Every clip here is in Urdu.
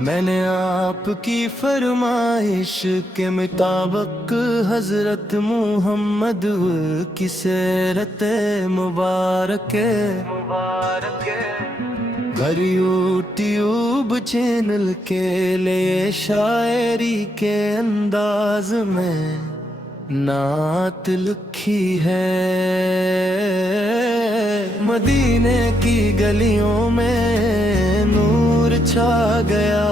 میں نے آپ کی فرمائش کے مطابق حضرت محمد کی سیرت مبارک گھر یوٹیوب چینل کے لیے شاعری کے انداز میں نعت لکھی ہے۔ مدینے کی گلیوں میں نور چھا گیا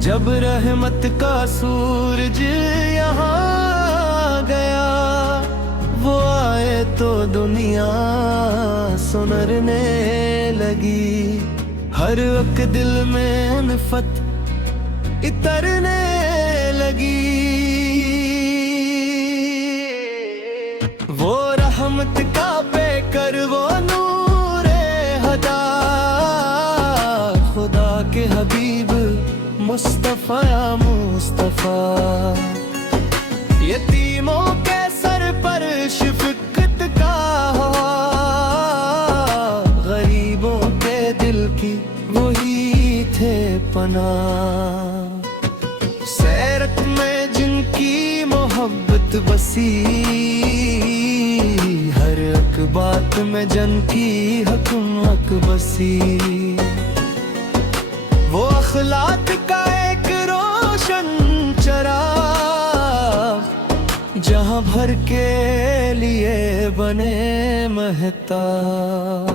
جب رحمت کا سورج یہاں گیا، وہ آئے تو دنیا سنرنے لگی، ہر ایک دل میں الفت اترنے لگی۔ وہ رحمت کا بے کر وہ نور ہدا، خدا کے حبیب مصطفیٰ مصطفیٰ، یتیموں کے سر پر شفقت کا ہوا، غریبوں کے دل کی وہی تھے پناہ۔ سیرت میں جن کی محبت بسی، ہر ایک بات میں جن کی حکمت بسی، وہ اخلاق کا ایک روشن چراغ جہاں بھر کے لیے بنے مہتاب۔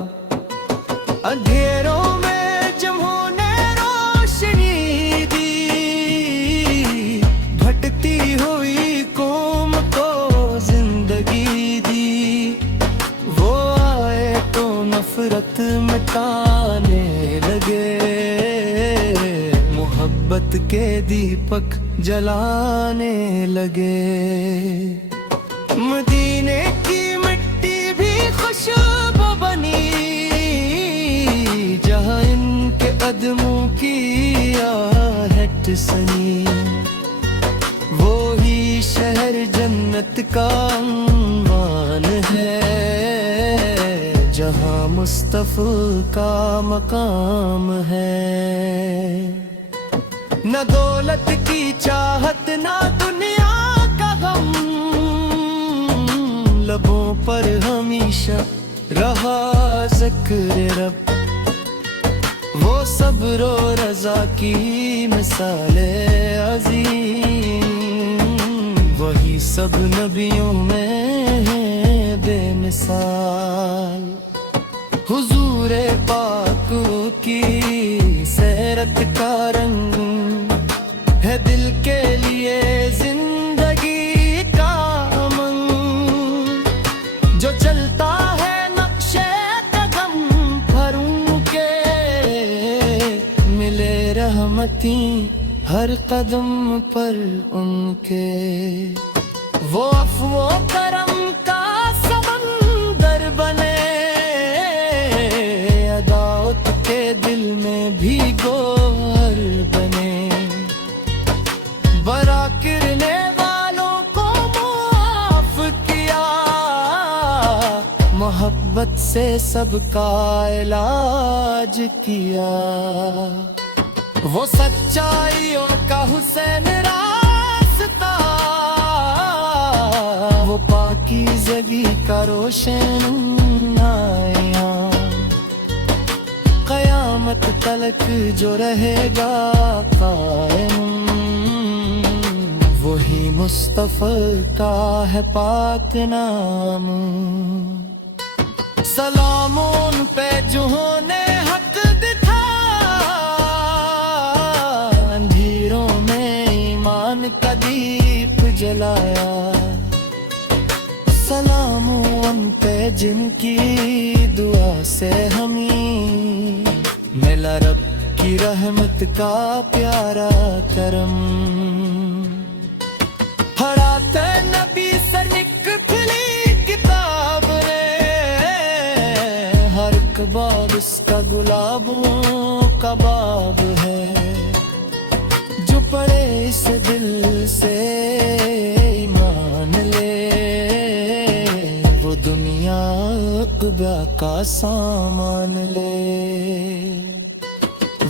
اندھیروں میں جنہوں نے روشنی دی، بھٹکتی ہوئی قوم کو زندگی دی، وہ آئے تو نفرت مٹانے لگے، محبت کے دیپک جلانے لگے۔ مدینے کی مٹی بھی خوشبو بنی جہاں ان کے قدموں کی آہٹ سنی، وہی شہر جنت کا عنوان ہے جہاں مصطفیٰ کا مقام ہے۔ نہ دولت کی چاہت نہ دنیا کا غم، لبوں پر ہمیشہ رہا ذکر رب، وہ صبر و رضا کی مثال عظیم، وہی سب نبیوں میں ہے بے مثال۔ حضور پاک کی سیرت کا رنگ ہے دل کے لیے زندگی کا امنگ، جو چلتا ہے نقشے قدم پر ان کے، ملے رحمتی ہر قدم پر ان کے۔ وہ عفو و کرم کا سمندر بنے، عداوت کے دل میں بھی گوہر بنے، برا کرنے والوں کو معاف کیا، محبت سے سب کا علاج کیا۔ وہ سچائیوں کا حسین راستہ، وہ پاکیزگی کا روشن آیاں، قیامت تلک جو رہے گا قائم، وہی مصطفیٰ کا ہے پاک نام۔ سلام ان پہ جنہوں نے حق دکھایا، اندھیروں میں ایمان کا دیپ جلایا، سلام ان پہ جن کی دعا سے ہمیں ملا رب کی رحمت کا پیارا کرم۔ پڑھاتے نبی سے نکلی کتاب نے، ہر باب اس کا گلابوں کا باب ہے، جو پڑھے اس دل سے ایمان لے، وہ دنیا عقبہ کا سامان لے۔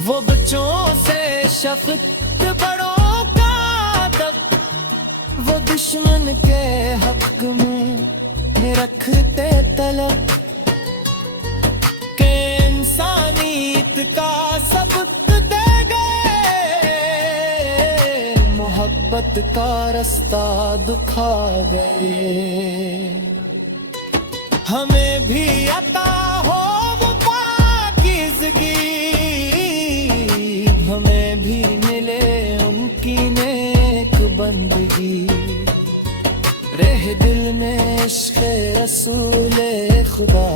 وہ بچوں سے شفقت بڑوں کا ادب، وہ دشمن کے حق میں رکھتے طلب، کہ انسانیت کا سبق دے گئے، محبت کا رستہ دکھا گئے۔ ہمیں بھی عطا ہو وہ پاکیزگی، ہمیں بھی ملے ان کی نیک بندگی، رہ دل میں عشق رسول خدا،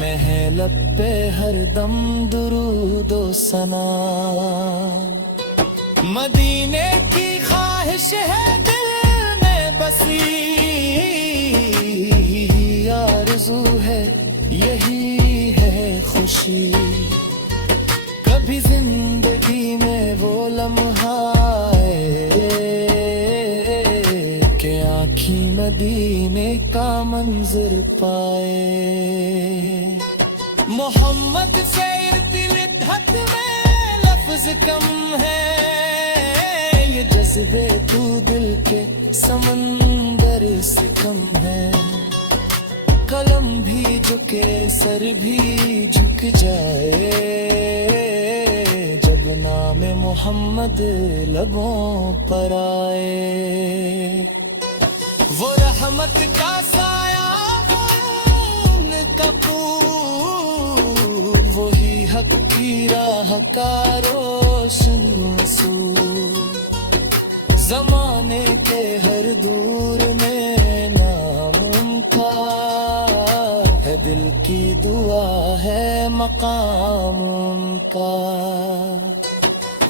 میں لب پہ ہر دم درود و ثنا، مدینے کی خواہش ہے دل میں بسی، آرزو ہے یہی ہے خوشی، کبھی زندگی میں وہ لمحہ آئے کہ آنکھیں مدینے کا منظر پائے۔ محمد سے ارتباط میں لفظ کم ہے، یہ جذبے تو دل کے سمندر سے کم ہے، قلم بھی جھکے سر بھی جھک جائے، جب نام محمد لبوں پر آئے۔ وہ رحمت کا سایہ ان کا پھول، وہی حق کی راہ کا روشن اصول، زمانے کے ہر دور میں نام ان کا ہے، دل کی دعا ہے مقام ان کا۔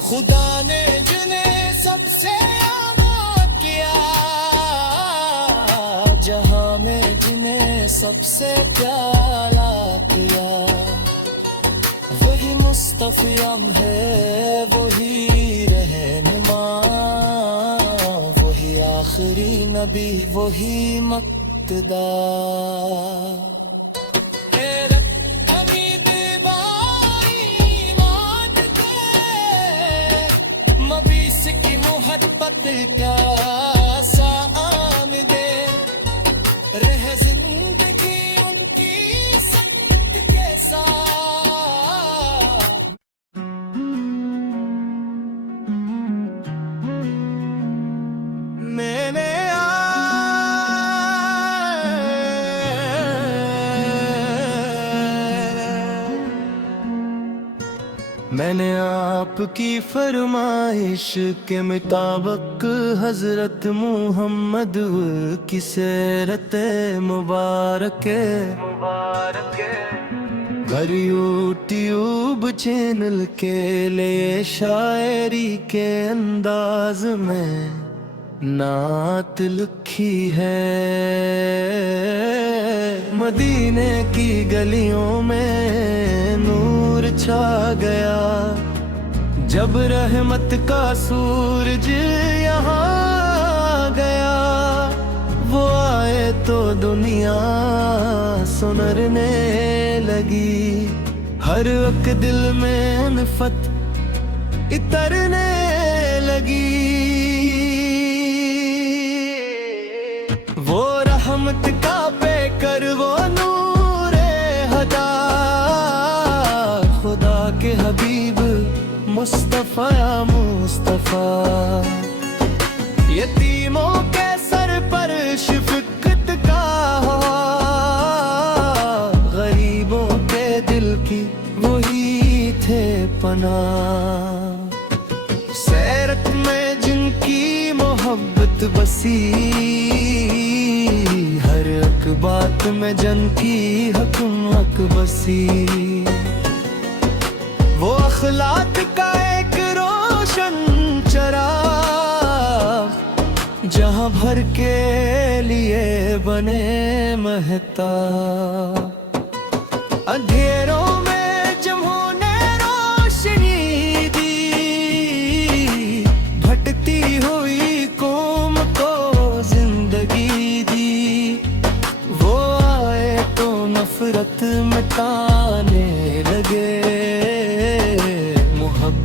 خدا نے جنہیں سب سے اعلیٰ کیا، جہاں میں جنہیں سب سے پیارا کیا، وہی مصطفیٰ ہے وہی رہنما، وہی آخری نبی وہی مقتدا۔ کیا سام دے رہ زندگی ان کی سنت کے ساتھ۔ میں نے آپ کی فرمائش کے مطابق حضرت محمد کی سیرت مبارک گھر یوٹیوب چینل کے لیے شاعری کے انداز میں نعت لکھی ہے۔ مدینے کی گلیوں میں نور چھا گیا، جب رحمت کا سورج یہاں گیا، وہ آئے تو دنیا سنرنے لگی، ہر وقت دل میں الفت اترنے لگی۔ وہ رحمت کا پے کر وہ نور ہدا، خدا کے حبیب مصطفیٰ مصطفیٰ، یتیموں کے سر پر شفقت کا ہوا، غریبوں کے دل کی وہی تھے پناہ، سیرت میں جن کی محبت بسی، ہر ایک بات میں جن کی حکمت بسی، وہ اخلاق کا ایک روشن چراغ، جہاں بھر کے لیے بنے مہتاب، اندھیروں میں جنہوں نے روشنی دی، بھٹکتی ہوئی قوم کو زندگی دی، وہ آئے تو نفرت مٹانے لگے،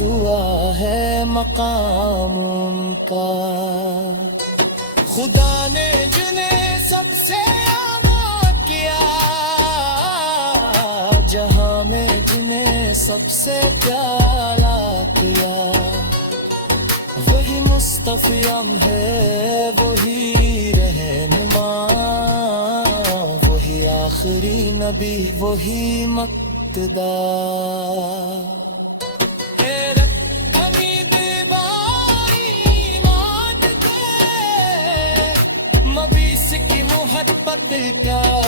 دعا ہے مقام ان کا. خدا نے جنہیں سب سے اعلیٰ کیا، جہاں میں جنہیں سب سے پیارا کیا، وہی مصطفیٰ ہے، وہی رہنما، وہی آخری نبی، وہی مقتدا. کی محبت کا